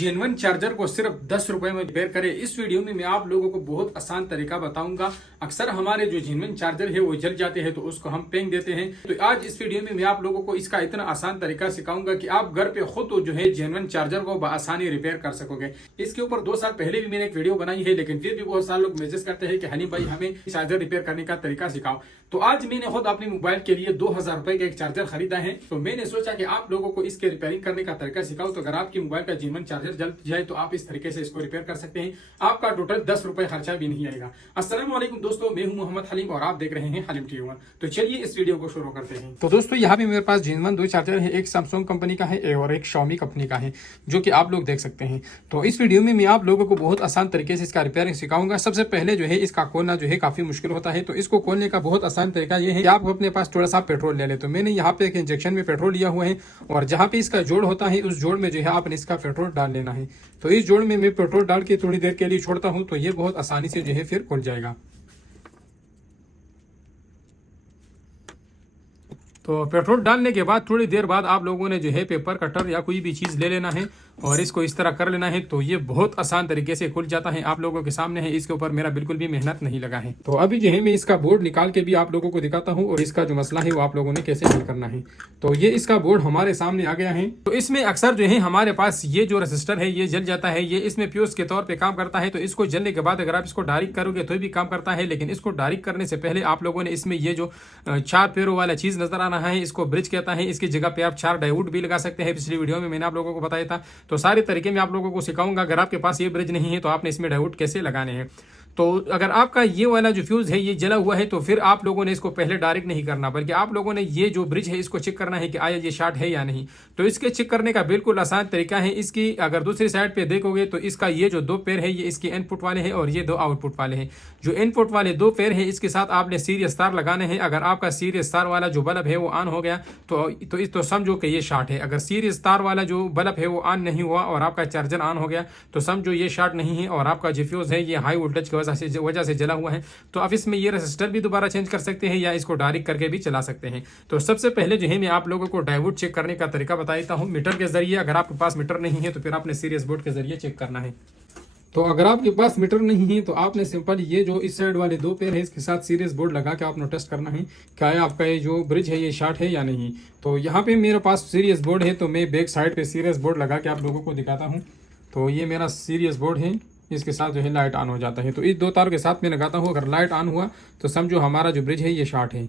Genuine charger को सिर्फ 10 रुपए में रिपेयर करें। इस वीडियो में मैं आप लोगों को बहुत आसान तरीका बताऊंगा। अक्सर हमारे जो जेन्युइन चार्जर है वो जल जाते हैं तो उसको हम पेंग देते हैं। तो आज इस वीडियो में मैं आप लोगों को इसका इतना आसान तरीका सिखाऊंगा कि आप घर पे खुद जो है जेन्युइन चार्जर को आसानी रिपेयर कर सकोगे। इसके ऊपर 2 साल पहले भी मैंने एक वीडियो बनाई है, लेकिन फिर भी बहुत सारे लोग मैसेज करते हैं कि हनी भाई हमें चार्जर रिपेयर करने का तरीका सिखाओ। तो आज मैंने खुद अपने मोबाइल के लिए 2000 रुपए का एक चार्जर खरीदा है। तो मैंने सोचा कि आप लोगों को इसके रिपेयरिंग करने का तरीका सिखाओ। तो अगर आपके मोबाइल का जेन्युइन चार्जर जल जाए तो आप इस तरीके से इसको रिपेयर कर सकते हैं। आपका टोटल 10 रुपए खर्चा भी नहीं आएगा। अस्सलाम वालेकुम दोस्तों, मैं हूं मोहम्मद हलीम और आप देख रहे हैं हलीम टीवी। तो चलिए इस वीडियो को शुरू करते हैं। तो दोस्तों यहाँ पे मेरे पास जेन्युइन 2 चार्जर है, एक सैमसंग कंपनी का है और एक Xiaomi कंपनी का है, जो कि आप लोग देख सकते हैं। तो इस वीडियो में मैं आप लोगों को बहुत आसान तरीके से इसका रिपेयरिंग सिखाऊंगा। सबसे पहले जो है इसका खोलना जो है काफी मुश्किल होता है। तो इसको खोलने का बहुत आसान तरीका ये है कि आप अपने पास थोड़ा सा पेट्रोल ले ले। तो मैंने यहाँ पे एक इंजेक्शन में पेट्रोल लिया हुआ है और जहाँ पे इसका जोड़ होता है उस जोड़ में जो है आपने इसका पेट्रोल डाल लेना है। तो इस जोड़ में मैं पेट्रोल डाल के थोड़ी देर के लिए छोड़ता हूँ तो ये बहुत आसानी से जो है फिर खुल जाएगा। तो पेट्रोल डालने के बाद थोड़ी देर बाद आप लोगों ने जो है पेपर कटर या कोई भी चीज़ ले लेना है और इसको इस तरह कर लेना है। तो ये बहुत आसान तरीके से खुल जाता है, आप लोगों के सामने है। इसके ऊपर मेरा बिल्कुल भी मेहनत नहीं लगा है। तो अभी जो है मैं इसका बोर्ड निकाल के भी आप लोगों को दिखाता हूँ और इसका जो मसला है वो आप लोगों ने कैसे हल करना है। तो ये इसका बोर्ड हमारे सामने आ गया है। तो इसमें अक्सर जो है हमारे पास ये जो रेसिस्टर है ये जल जाता है। ये इसमें फ्यूज के तौर पर काम करता है। तो इसको जलने के बाद अगर आप इसको डायरेक्ट करोगे तो भी काम करता है, लेकिन इसको डायरेक्ट करने से पहले आप लोगों ने इसमें ये जो 4 पैरों वाला चीज नजर आ रहा है इसको ब्रिज कहता है। इसकी जगह पे आप 4 डायोड भी लगा सकते हैं। पिछली वीडियो में मैंने आप लोगों को बताया था। तो सारे तरीके में आप लोगों को सिखाऊंगा। अगर आपके पास ये ब्रिज नहीं है तो आपने इसमें डायोड कैसे लगाने हैं। तो अगर आपका ये वाला जो फ्यूज है ये जला हुआ है तो फिर आप लोगों ने इसको पहले डायरेक्ट नहीं करना, बल्कि आप लोगों ने ये जो ब्रिज है इसको चेक करना है कि आया ये शॉर्ट है या नहीं। तो इसके चेक करने का बिल्कुल आसान तरीका है। इसकी अगर दूसरी साइड पे देखोगे तो इसका ये जो 2 पैर है ये इसके इनपुट वाले हैं और ये 2 आउटपुट वाले हैं। जो इनपुट वाले 2 पैर है इसके साथ आपने सीरियस तार लगाने हैं। अगर आपका सीरियस तार वाला जो बल्ब है वो ऑन हो गया तो समझो कि ये शॉर्ट है। अगर सीरियस तार वाला जो बल्ब है वो ऑन नहीं हुआ और आपका चार्जर ऑन हो गया तो समझो ये शॉर्ट नहीं है और आपका जो फ्यूज है ये हाई वोल्टेज की वजह से जला हुआ है। तो आप इसमें ये रेसिस्टर भी दोबारा चेंज कर सकते हैं या इसको डायरेक्ट करके भी चला सकते हैं। तो सबसे पहले जो है मैं आप लोगों को डायोड चेक करने का तरीका बताता हूं मीटर के जरिए। अगर आपके पास मीटर नहीं है तो फिर आपने सीरियस बोर्ड के जरिए चेक करना है। तो अगर आपके पास मीटर नहीं है तो आपने सिंपल ये जो इस साइड वाले 2 पैर है इसके साथ सीरियस बोर्ड लगा के आपने टेस्ट करना है क्या है आपका ये जो ब्रिज है ये शॉर्ट है या नहीं। तो यहाँ पे मेरे पास सीरियस बोर्ड है तो मैं बैक साइड पे सीरियस बोर्ड लगा के आप लोगों को दिखाता हूँ। तो ये मेरा सीरियस बोर्ड है, इसके साथ जो है लाइट ऑन हो जाता है। तो इस 2 तारों के साथ मैं लगाता हूँ। अगर लाइट ऑन हुआ तो समझो हमारा जो ब्रिज है ये शॉर्ट है।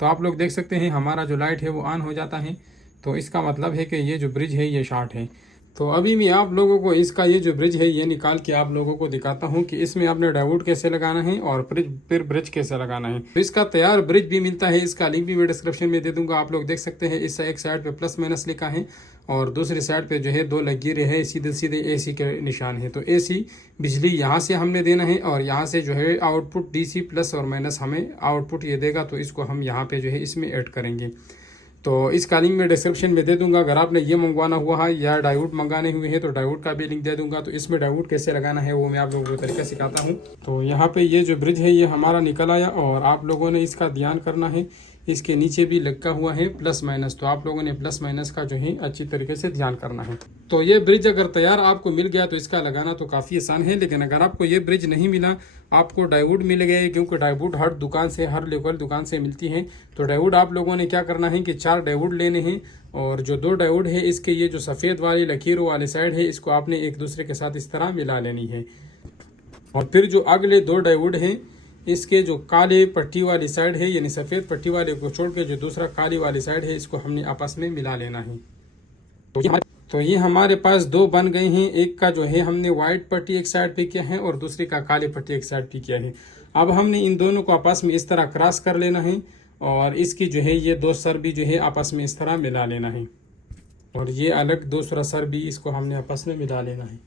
तो आप लोग देख सकते हैं हमारा जो लाइट है वो ऑन हो जाता है। तो इसका मतलब है कि ये जो ब्रिज है ये शॉर्ट है। तो अभी मैं आप लोगों को इसका ये जो ब्रिज है ये निकाल के आप लोगों को दिखाता हूँ कि इसमें आपने डायोड कैसे लगाना है और फिर ब्रिज कैसे लगाना है। तो इसका तैयार ब्रिज भी मिलता है, इसका लिंक भी मैं डिस्क्रिप्शन में दे दूंगा। आप लोग देख सकते हैं इस एक साइड पे प्लस माइनस लिखा है और दूसरी साइड पे जो है 2 लकीरें है, सीधे सीधे AC के निशान है। तो AC बिजली यहाँ से हमने देना है और यहाँ से जो है आउटपुट DC प्लस और माइनस हमें आउटपुट ये देगा। तो इसको हम यहाँ पे जो है इसमें ऐड करेंगे। तो इसका लिंक मैं डिस्क्रिप्शन में दे दूंगा। अगर आपने ये मंगवाना हुआ है या डायोड मंगाने हुए हैं तो डायोड का भी लिंक दे दूंगा। तो इसमें डायोड कैसे लगाना है वो मैं आप लोगों को तरीका सिखाता हूँ। तो यहाँ पे ये जो ब्रिज है ये हमारा निकल आया और आप लोगों ने इसका ध्यान करना है। इसके नीचे भी लगा हुआ है प्लस माइनस, तो आप लोगों ने प्लस माइनस का जो है अच्छी तरीके से ध्यान करना है। तो ये ब्रिज अगर तैयार आपको मिल गया तो इसका लगाना तो काफ़ी आसान है। लेकिन अगर आपको ये ब्रिज नहीं मिला, आपको डायोड मिल गए, क्योंकि डायोड हर दुकान से हर लोकल दुकान से मिलती है। तो डायोड आप लोगों ने क्या करना है कि 4 डायोड लेने हैं और जो 2 डायोड है इसके ये जो सफ़ेद वाली लकीरों वाली साइड है इसको आपने एक दूसरे के साथ इस तरह मिला लेनी है। और फिर जो अगले 2 डायोड हैं इसके जो काले पट्टी वाली साइड है यानी सफ़ेद पट्टी वाले को छोड़ के जो दूसरा काली वाली साइड है इसको हमने आपस में मिला लेना है। तो ये हमारे पास 2 बन गए हैं। एक का जो है हमने वाइट पट्टी एक साइड पे किया है और दूसरी का काली पट्टी एक साइड पे किया है। अब हमने इन दोनों को आपस में इस तरह क्रॉस कर लेना है और इसकी जो है ये 2 सर भी जो है आपस में इस तरह मिला लेना है और ये अलग दूसरा सर भी इसको हमने आपस में मिला लेना है।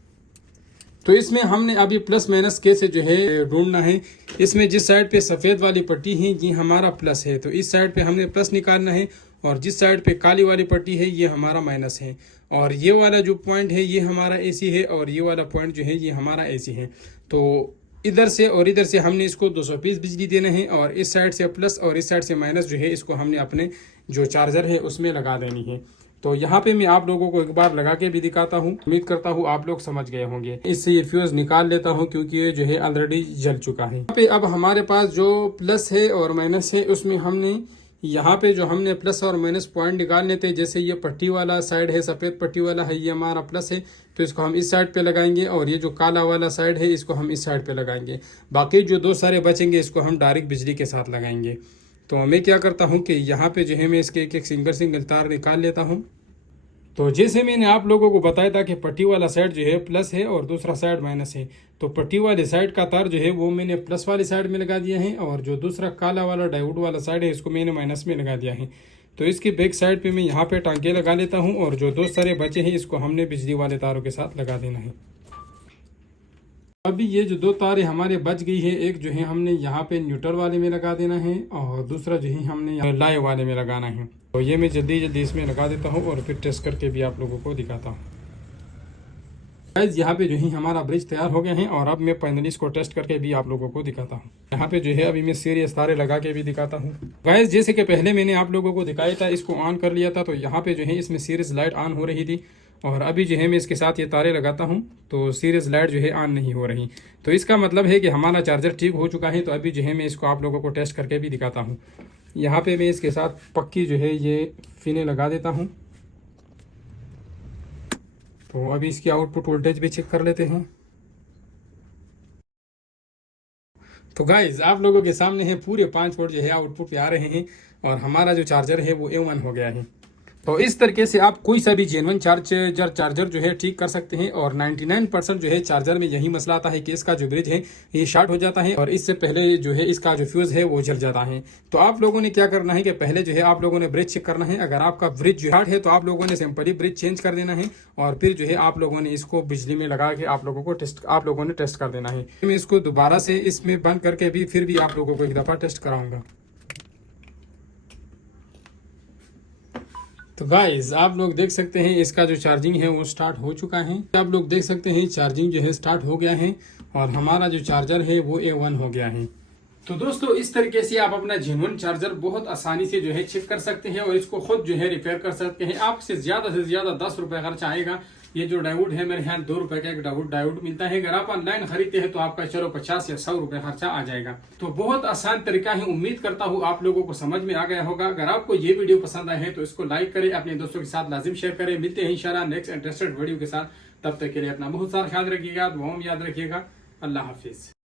तो इसमें हमने अभी प्लस माइनस कैसे जो है ढूंढना है। इसमें जिस साइड पे सफ़ेद वाली पट्टी है ये हमारा प्लस है, तो इस साइड पे हमने प्लस निकालना है और जिस साइड पे काली वाली पट्टी है ये हमारा माइनस है और ये वाला जो पॉइंट है ये हमारा AC है और ये वाला पॉइंट जो है ये हमारा AC है। तो इधर से और इधर से हमने इसको 220 बिजली देना है और इस साइड से प्लस और इस साइड से माइनस जो है इसको हमने अपने जो चार्जर है उसमें लगा देनी है। तो यहाँ पे मैं आप लोगों को एक बार लगा के भी दिखाता हूँ। उम्मीद करता हूँ आप लोग समझ गए होंगे। इससे ये फ्यूज निकाल लेता हूँ क्योंकि ये जो है ऑलरेडी जल चुका है। यहाँ पे अब हमारे पास जो प्लस है और माइनस है, उसमें हमने यहाँ पे जो हमने प्लस और माइनस पॉइंट निकालने थे, जैसे ये पट्टी वाला साइड है, सफ़ेद पट्टी वाला है, ये हमारा प्लस है, तो इसको हम इस साइड पे लगाएंगे, और ये जो काला वाला साइड है इसको हम इस साइड पे लगाएंगे। बाकी जो दो सारे बचेंगे इसको हम डायरेक्ट बिजली के साथ लगाएंगे। तो मैं क्या करता हूँ कि यहाँ पे जो है मैं इसके एक एक सिंगल तार निकाल लेता हूँ। तो जैसे मैंने आप लोगों को बताया था कि पट्टी वाला साइड जो है प्लस है और दूसरा साइड माइनस है, तो पट्टी वाले साइड का तार जो है वो मैंने प्लस वाली साइड में लगा दिया है, और जो दूसरा काला वाला डायोड वाला साइड है इसको मैंने माइनस में लगा दिया है। तो इसकी बैक साइड पे मैं यहाँ पे टांके लगा लेता हूँ, और जो दो सारे बचे हैं इसको हमने बिजली वाले तारों के साथ लगा देना है। अभी ये जो दो तारें हमारे बच गई है, एक जो है हमने यहाँ पे न्यूट्रल वाले में लगा देना है, और दूसरा जो है हमने लाइव वाले में लगाना है। तो ये मैं जल्दी जल्दी इसमें लगा देता हूँ और फिर टेस्ट करके भी आप लोगों को दिखाता हूँ। गाइस यहाँ पे जो है हमारा ब्रिज तैयार हो गया है, और अब मैं फाइनली इसको टेस्ट करके भी आप लोगों को दिखाता हूँ। यहाँ पे जो है अभी मैं सीरियस तारे लगा के भी दिखाता हूँ। गाइस जैसे कि पहले मैंने आप लोगों को दिखाया था, इसको ऑन कर लिया था, तो यहाँ पे जो है इसमें सीरियस लाइट ऑन हो रही थी, और अभी जो है मैं इसके साथ ये तारे लगाता हूँ तो सीरियस लाइट जो है ऑन नहीं हो रही। तो इसका मतलब है कि हमारा चार्जर ठीक हो चुका है। तो अभी जो है मैं इसको आप लोगों को टेस्ट करके भी दिखाता हूँ। यहाँ पे मैं इसके साथ पक्की जो है ये फिने लगा देता हूँ। तो अभी इसकी आउटपुट वोल्टेज भी चेक कर लेते हैं। तो गाइज आप लोगों के सामने है पूरे 5 वोल्ट जो है आउटपुट पे आ रहे हैं, और हमारा जो चार्जर है वो A1 हो गया है। तो इस तरीके से आप कोई सा भी जेन्युइन चार्जर जो है ठीक कर सकते हैं। और 99% जो है चार्जर में यही मसला आता है कि इसका जो ब्रिज है ये शॉर्ट हो जाता है, और इससे पहले जो है इसका जो फ्यूज है वो जल जाता है। तो आप लोगों ने क्या करना है कि पहले जो है आप लोगों ने ब्रिज चेक करना है। अगर आपका ब्रिज जो शॉर्ट है तो आप लोगों ने सिंपली ब्रिज चेंज कर देना है, और फिर जो है आप लोगों ने इसको बिजली में लगा के आप लोगों ने टेस्ट कर देना है। मैं इसको दोबारा से इसमें बंद करके भी फिर भी आप लोगों को एक दफ़ा टेस्ट कराऊंगा। तो गाइज आप लोग देख सकते हैं इसका जो चार्जिंग है वो स्टार्ट हो चुका है। आप लोग देख सकते हैं चार्जिंग जो है स्टार्ट हो गया है, और हमारा जो चार्जर है वो A1 हो गया है। तो दोस्तों इस तरीके से आप अपना जेन्युइन चार्जर बहुत आसानी से जो है चेक कर सकते हैं, और इसको खुद जो है रिपेयर कर सकते हैं। आपसे ज्यादा से ज्यादा 10 रुपए खर्चा आएगा। ये जो डायोड है मेरे ख्याल 2 रुपए का एक डायोड मिलता है। अगर आप ऑनलाइन खरीदते हैं तो आपका चलो 50 या 100 रुपए खर्चा आ जाएगा। तो बहुत आसान तरीका है। उम्मीद करता हूँ आप लोगों को समझ में आ गया होगा। अगर आपको ये वीडियो पसंद आए है तो इसको लाइक करें, अपने दोस्तों के साथ लाजिम शेयर करें। मिलते हैं इंशाल्लाह नेक्स्ट इंटरेस्टेड वीडियो के साथ। तब तक के लिए अपना बहुत सारा ख्याल रखिएगा, दुआओं में याद रखिएगा। अल्लाह हाफिज।